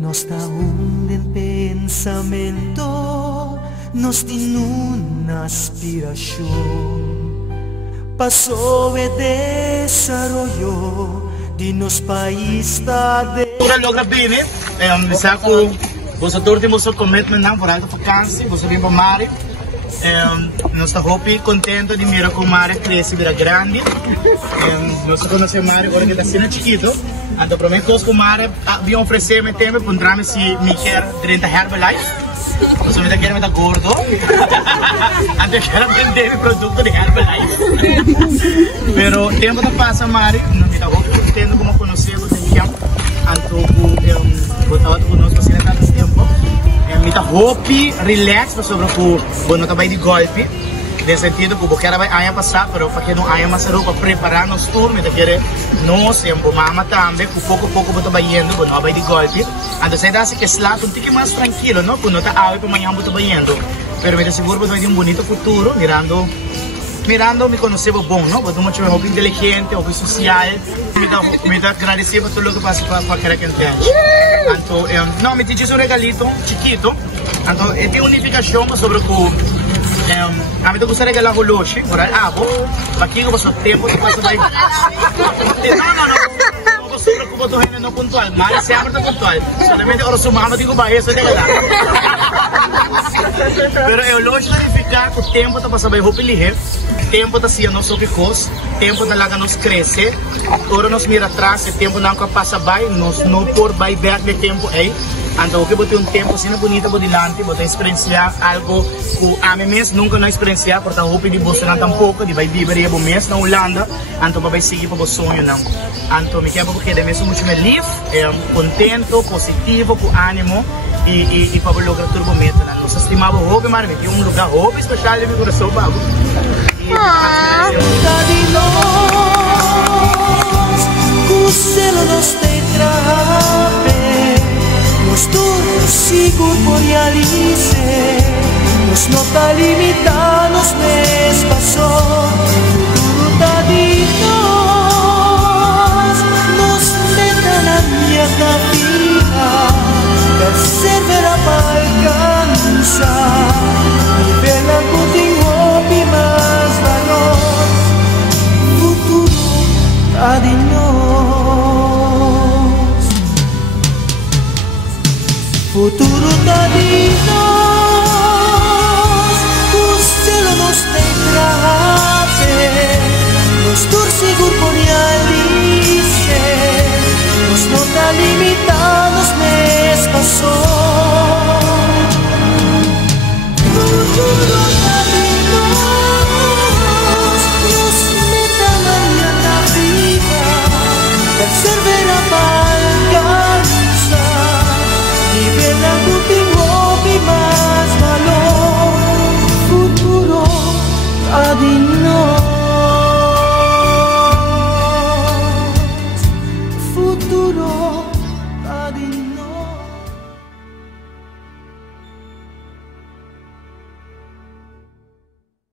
Nos taon en pensamento, nos tiene una aspiración. Pasó el desarrollo de nos país de... Logra bene, saco, você temos o commitment não por alta vacância, você vem para Mari. Nós estamos contentes de mirar que o Mari cresce, vira grande. Nós conhecemos Mari agora que está sendo chiquito. Então, prometo que o Mari vai oferecer-me tempo para entrar se me quer durante a Herbalife. Você me quer me dar gordo. Então, eu quero vender o produto de Herbalife. Pero, o tempo que passa, Mari, não me está contente como conhecemos o tempo. Então, eu estava conosco assim tanto tempo. Me está hopi, relax, sobre o não trabalho de golpe. Nesse sentido, porque era vai passar, mas para que não haya mais roupa preparar nos tour, me quer nós e a mama também, pouco a pouco vou trabalhando, não vai de golpe. Então, se dá que é lá, um pouquinho mais tranquilo, não? Quando está água para amanhã vou trabalhando. Pero me seguro que vai ter bonito futuro, mirando me conheceu bom, não? Porque eu sou muito inteligente, muito social, me dá agradecer por tudo que passa para aquela que entende. Então, não, me diz regalito chiquito, então, é unificação sobre o a mim eu gostaria de regalar o loche, por aí, para que eu passo tempo, eu passo daí. Não, você preocupa do reino não pontual, mas sempre está pontual. Solamente a hora sumava digo vai isso é legal. Pero eu loche verificar que o tempo está passando bem roupa ligeira. Tempo está sendo nosso recurso, tempo está lá que nos cresce, agora nos mira atrás, o tempo não passa bem, nos não por vai ver de tempo aí. Então, o que eu tenho tempo assim bonito por diante, vou experienciar algo que a mim mesmo nunca não experienciar, porque eu de Bolsonaro tampouco, de vai viver aí mês na Holanda, então vai seguir para o sonho não. Então, me quero porque é mesmo muito mais livre, contente, positivo, com ânimo e para lograr tudo bonito. Nós estimamos o hobby, mas tem lugar hobby especial no meu coração, babu. Sigur por realize, nos nota limitanos